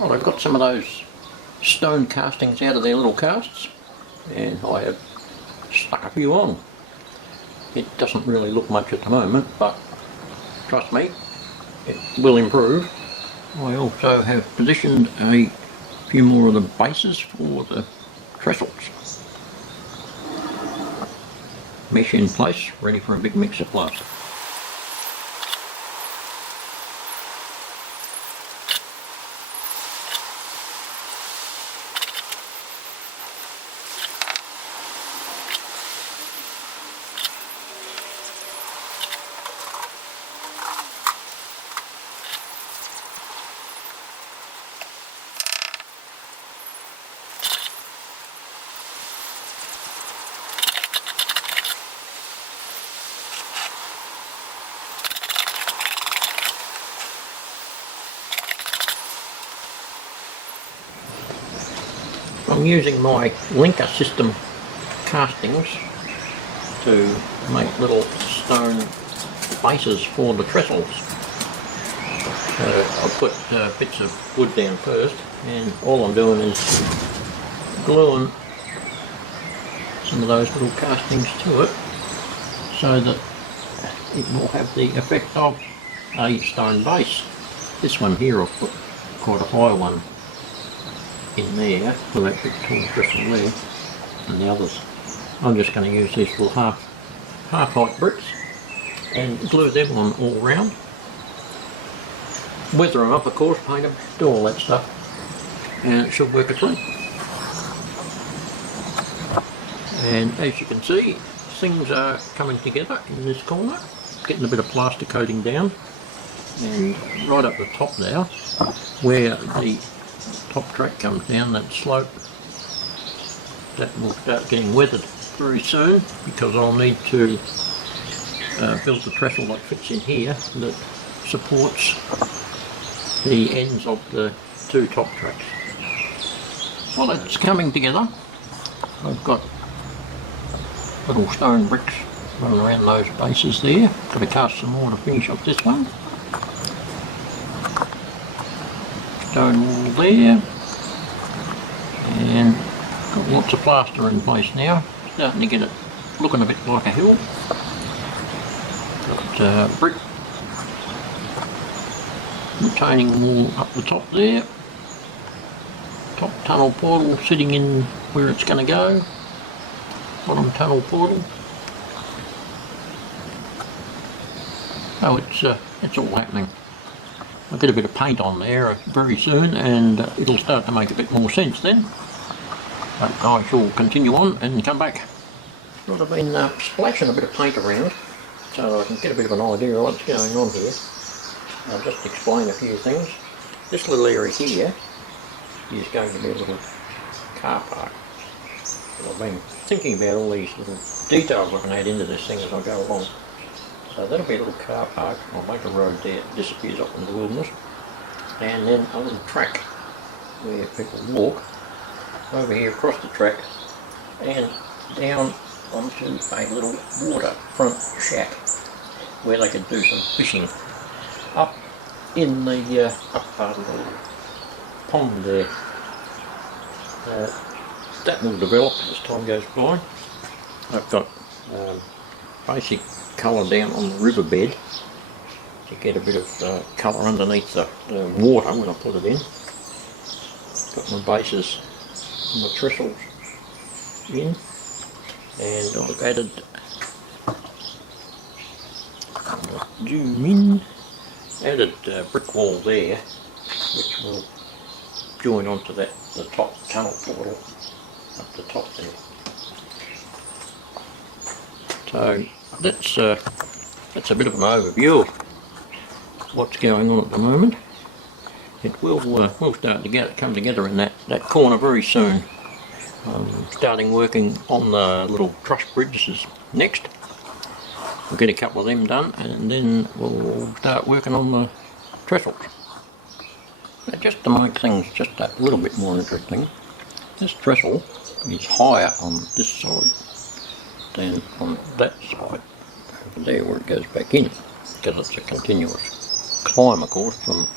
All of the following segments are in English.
Well, I've got some of those stone castings out of their little casts, and I have stuck a few on. It doesn't really look much at the moment, but trust me, it will improve. I also have positioned a few more of the bases for the trestles. Mesh in place, ready for a big mix of plaster. I'm using my linker system castings to make little stone bases for the trestles. I'll put bits of wood down first, and all I'm doing is gluing some of those little castings to it so that it will have the effect of a stone base. This one here I've put quite a high one in there for that big tall trestle there, and the others I'm just going to use these little half height bricks and glue them on all round. Weather them up, of course, paint them, do all that stuff, and it should work a treat. And as you can see, things are coming together in this corner, getting a bit of plaster coating down, and right up the top there where the top track comes down that slope, that will start getting weathered very soon, because I'll need to build the trestle that fits in here that supports the ends of the two top tracks. While it's coming together, I've got little stone bricks running around those bases there. Got to cast some more to finish off this one. Stone wall there, and got lots of plaster in place now, starting to get it looking a bit like a hill. Got brick retaining wall up the top there, top tunnel portal sitting in where it's going to go, bottom tunnel portal. Oh, it's all happening. I'll get a bit of paint on there very soon, and it'll start to make a bit more sense then. But I shall continue on and come back. Well, I've been splashing a bit of paint around so I can get a bit of an idea of what's going on here. I'll just explain a few things. This little area here is going to be a little car park. And I've been thinking about all these little details I can add into this thing as I go along. So that'll be a little car park. I'll make a road there, it disappears up in the wilderness, and then a little track where people walk over here across the track and down onto a little waterfront shack where they could do some fishing up in the up part of the little pond there. That will develop as time goes by. I've got basic colour down on the riverbed to get a bit of colour underneath the water when I put it in. Got my bases and my trestles in, and I've added, zoom in, added brick wall there which will join onto the top tunnel portal up the top there. So that's a bit of an overview of what's going on at the moment. It will start to come together in that corner very soon. Starting working on the little truss bridges next. We'll get a couple of them done, and then we'll start working on the trestles. But just to make things just a little bit more interesting, this trestle is higher on this side than on that side over there where it goes back in, because it's a continuous climb, of course. From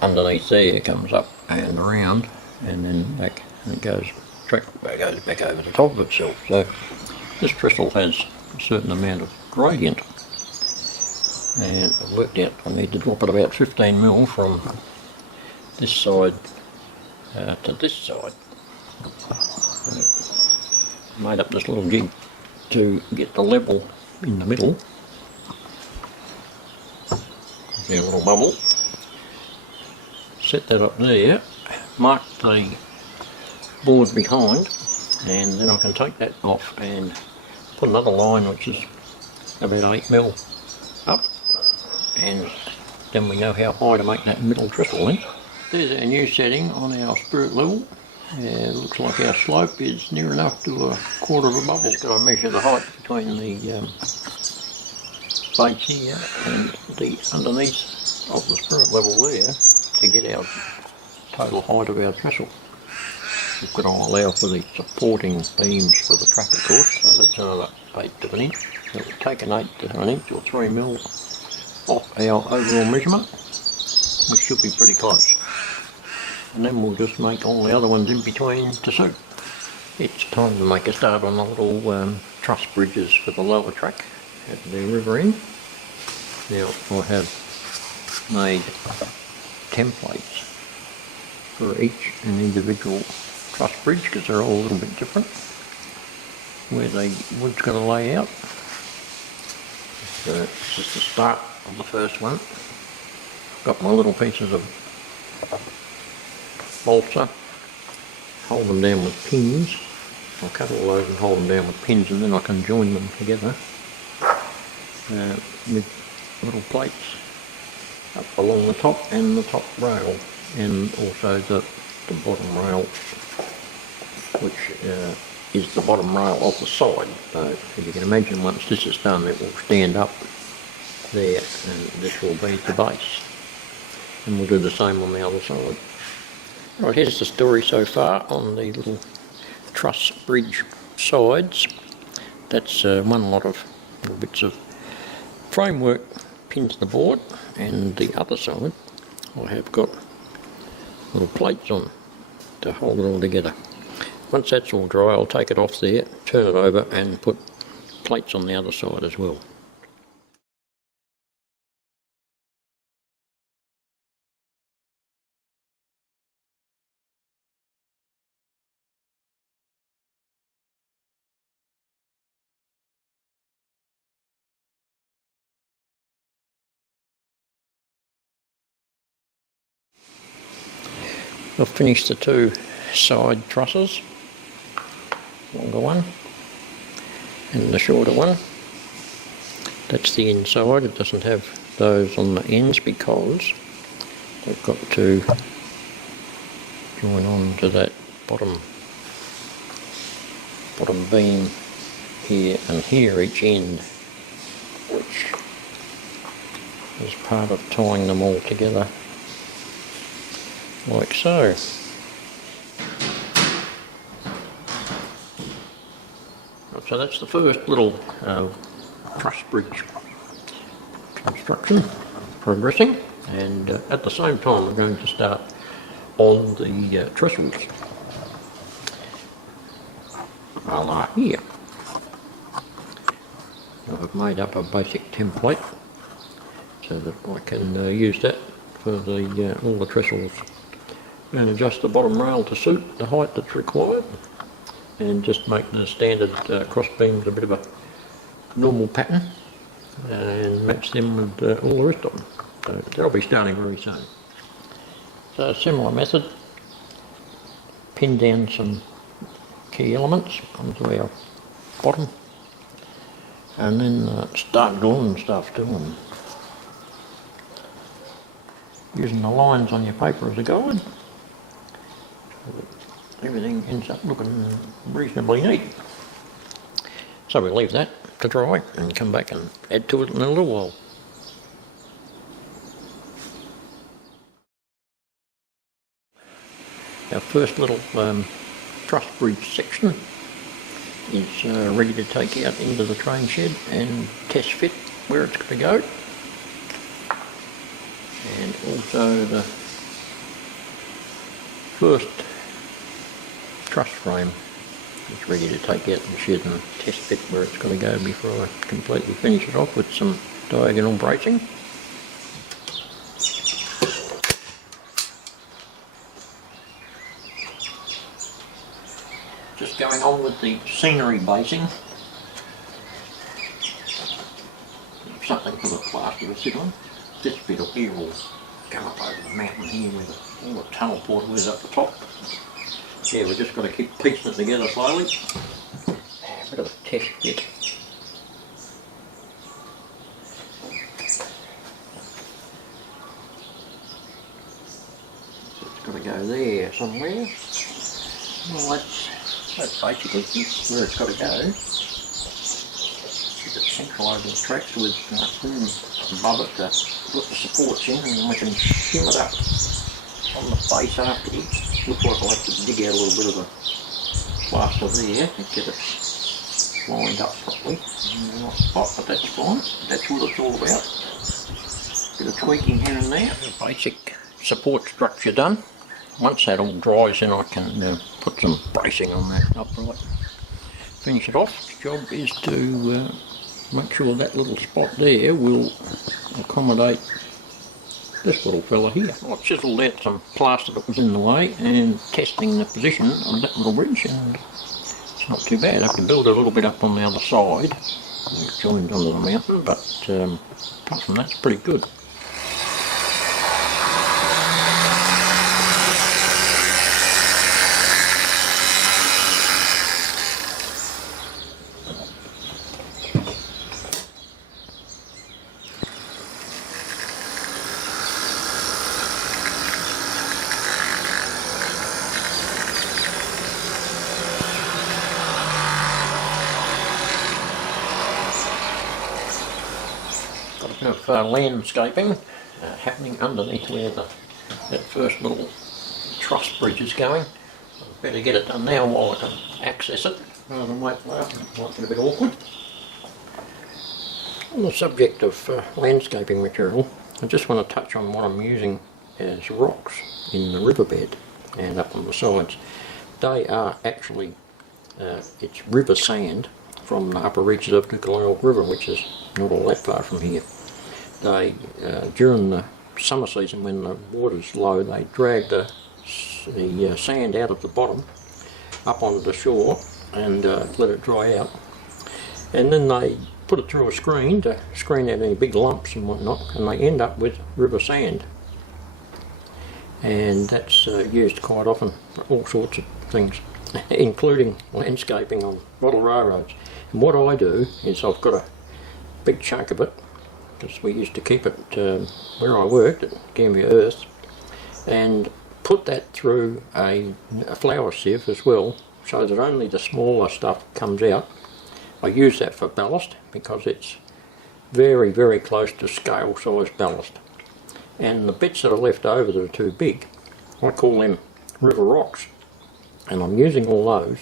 underneath there it comes up and around and then back, and it goes back over the top of itself. So this trestle has a certain amount of gradient, and I worked out I need to drop it about 15mm from this side to this side. Made up this little jig to get the level in the middle. There's a little bubble. Set that up there, mark the board behind, and then I can take that off and put another line which is about 8mm up, and then we know how high to make that middle trestle length. There's our new setting on our spirit level. It looks like our slope is near enough to a quarter of a bubble. Just got to measure the height between the base here and the underneath of the spirit level there to get our total height of our trestle. We've got to allow for the supporting beams for the track, of course, so that's another 1/8 of an inch. So we'll take an 1/8 of an inch or 3mm off our overall measurement, which should be pretty close. And then we'll just make all the other ones in between to suit. It's time to make a start on the little truss bridges for the lower track at the river end. Now I have made templates for each and individual truss bridge because they're all a little bit different, where the wood's going to lay out. So it's just the start of the first one. I've got my little pieces of balsa, hold them down with pins. I'll cut all those and hold them down with pins, and then I can join them together with little plates up along the top and the top rail, and also the bottom rail, which is the bottom rail of the side. So as you can imagine, once this is done, it will stand up there, and this will be the base, and we'll do the same on the other side. Right, here's the story so far on the little truss bridge sides. That's one lot of little bits of framework pinned to the board, and the other side I have got little plates on to hold it all together. Once that's all dry, I'll take it off there, turn it over and put plates on the other side as well. I've finished the two side trusses, longer one and the shorter one. That's the inside. It doesn't have those on the ends because they've got to join on to that bottom beam here and here each end, which is part of tying them all together like so. So that's the first little truss bridge construction progressing, and at the same time we're going to start on the trestles here. I've made up a basic template so that I can use that for the all the trestles, and adjust the bottom rail to suit the height that's required, and just make the standard cross beams a bit of a normal pattern and match them with all the rest of them. So they'll be starting very soon. So a similar method, pin down some key elements onto our bottom, and then start gluing stuff to them, using the lines on your paper as a guide. Everything ends up looking reasonably neat. So we'll leave that to dry and come back and add to it in a little while. Our first little truss bridge section is ready to take out into the train shed and test fit where it's going to go. And also the first truss frame is ready to take out the shed and test it where it's got to go before I completely finish it off with some diagonal bracing. Just going on with the scenery basing. Something for the plaster to sit on. This bit up here will go up over the mountain here with all the tunnel portaloos up the top. Yeah, we've just got to keep piecing it together slowly. A bit of a test bit. So it's got to go there somewhere. Well, that's basically where it's got to go. Central over the tracks with room above it to put the supports in, and then we can shim it up on the face afterwards. Looks like I'll have to dig out a little bit of the plaster there to get it lined up properly. Not hot, but that's fine. That's what it's all about. Bit of tweaking here and there. Basic support structure done. Once that all dries, then I can put some bracing on that upright. Finish it off. The job is to make sure that little spot there will accommodate this little fella here. I've chiseled out some plaster that was in the way and testing the position of that little bridge, and it's not too bad. I have to build a little bit up on the other side, it's joined onto the mountain, but apart from that it's pretty good. Got a bit of landscaping happening underneath where that first little truss bridge is going. I'd better get it done now while I can access it, rather than wait for it. It might get a bit awkward. On the subject of landscaping material, I just want to touch on what I'm using as rocks in the riverbed and up on the sides. They are actually, it's river sand from the upper reaches of the Glenelg River, which is not all that far from here. They, during the summer season when the water's low, they drag the sand out of the bottom up onto the shore and let it dry out, and then they put it through a screen to screen out any big lumps and whatnot, and they end up with river sand, and that's used quite often for all sorts of things, including landscaping on model railroads. And what I do is I've got a big chunk of it, because we used to keep it where I worked at Gambia Earth, and put that through a flour sieve as well, so that only the smaller stuff comes out. I use that for ballast because it's very, very close to scale size ballast. And the bits that are left over that are too big, I call them river rocks, and I'm using all those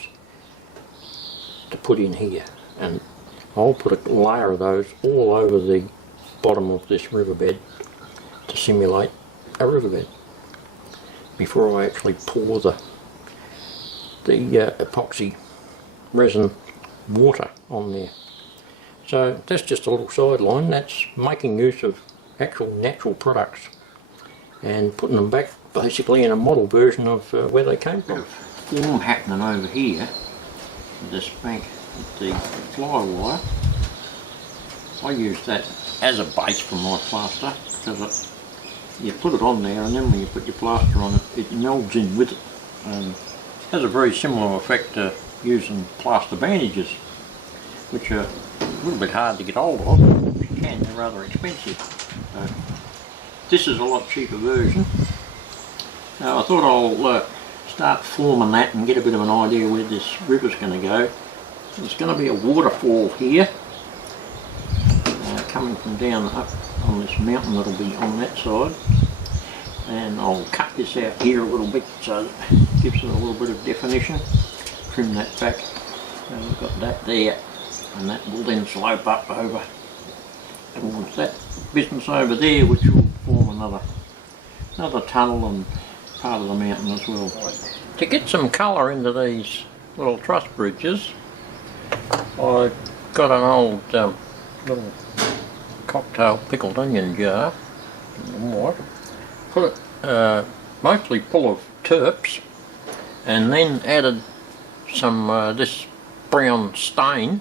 to put in here, and I'll put a layer of those all over the bottom of this riverbed to simulate a riverbed before I actually pour the epoxy resin water on there. So that's just a little sideline. That's making use of actual natural products and putting them back basically in a model version of where they came from. Form happening over here with this bank with the fly wire. I use that as a base for my plaster, because you put it on there, and then when you put your plaster on it, it melds in with it, and has a very similar effect to using plaster bandages, which are a little bit hard to get hold of. If you can, they're rather expensive. So this is a lot cheaper version. Now I thought I'll start forming that and get a bit of an idea where this river's going to go. There's going to be a waterfall here, coming from down up on this mountain that'll be on that side, and I'll cut this out here a little bit so it gives it a little bit of definition. Trim that back, and we've got that there, and that will then slope up over towards that business over there, which will form another tunnel and part of the mountain as well. To get some colour into these little truss bridges, I got an old little cocktail pickled onion jar, put it mostly full of turps, and then added some this brown stain,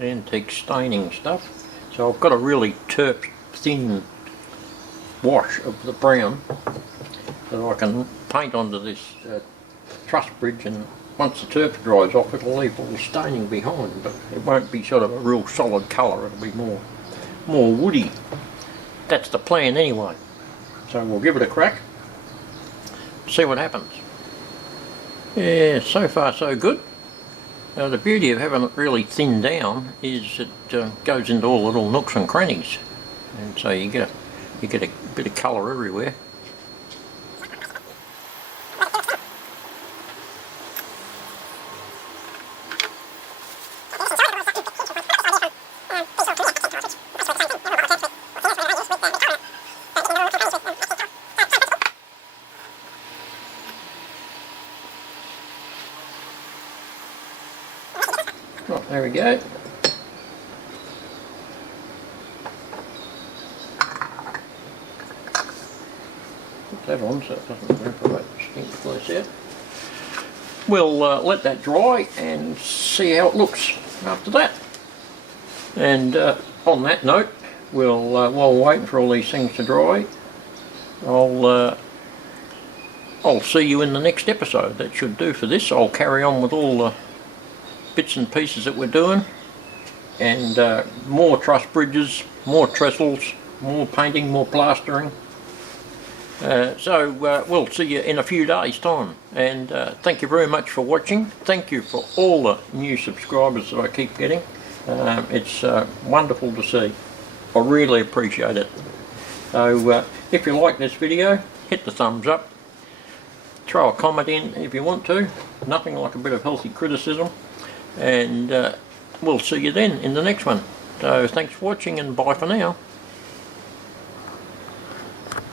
antique staining stuff. So I've got a really terp thin wash of the brown that I can paint onto this truss bridge, and once the turp dries off it'll leave all the staining behind, but it won't be sort of a real solid colour, it'll be more woody. That's the plan anyway. So we'll give it a crack, see what happens. Yeah, so far so good. The beauty of having it really thinned down is it goes into all the little nooks and crannies, and so you get a bit of colour everywhere. Oh, there we go. Put that on so it doesn't evaporate the stink place out. We'll let that dry and see how it looks after that. And on that note, we'll while we're waiting for all these things to dry, I'll see you in the next episode. That should do for this. I'll carry on with all the bits and pieces that we're doing, and more truss bridges, more trestles, more painting, more plastering. So we'll see you in a few days time, and thank you very much for watching. Thank you for all the new subscribers that I keep getting. It's wonderful to see. I really appreciate it. So if you like this video, hit the thumbs up, throw a comment in if you want to. Nothing like a bit of healthy criticism. And we'll see you then in the next one. So thanks for watching, and bye for now.